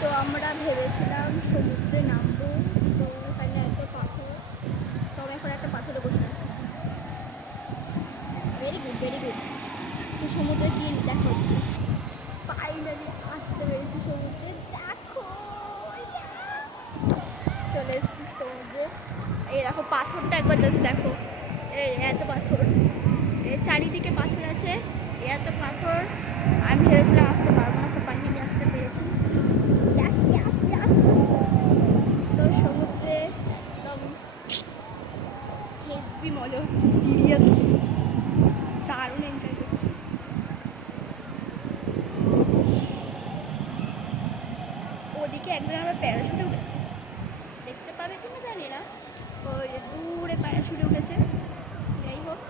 তো আমরা ভেবেছিলাম সমুদ্রে নামবো, তো এখানে একটা পাথর, তো আমি এখন একটা পাথরে বসে আছি। Very good very good. তো সমুদ্রে গিয়ে দেখা হচ্ছে। ফাইনালি আসতে পেরেছি সমুদ্রে, দেখো চলে এসেছি সমুদ্রে। এই দেখো পাথরটা একবার যদি দেখো, এই এত পাথর, এর চারিদিকে পাথর আছে, এত পাথর। আমি ভেবেছিলাম আসতে পারবো না, তো ফাইনালি আসতে পেরেছি। ইয়াস ইয়াস ইয়াস। সো সমুদ্রে একদম হেভি মজা হচ্ছে, সিরিয়াসলি দারুণ এনজয় করছি। ওদিকে একজন আমরা প্যারাশুটে উঠেছি, দেখতে পাবে কিনা জানি না, ওই দূরে প্যারাশুটে উঠেছে। যাই হোক,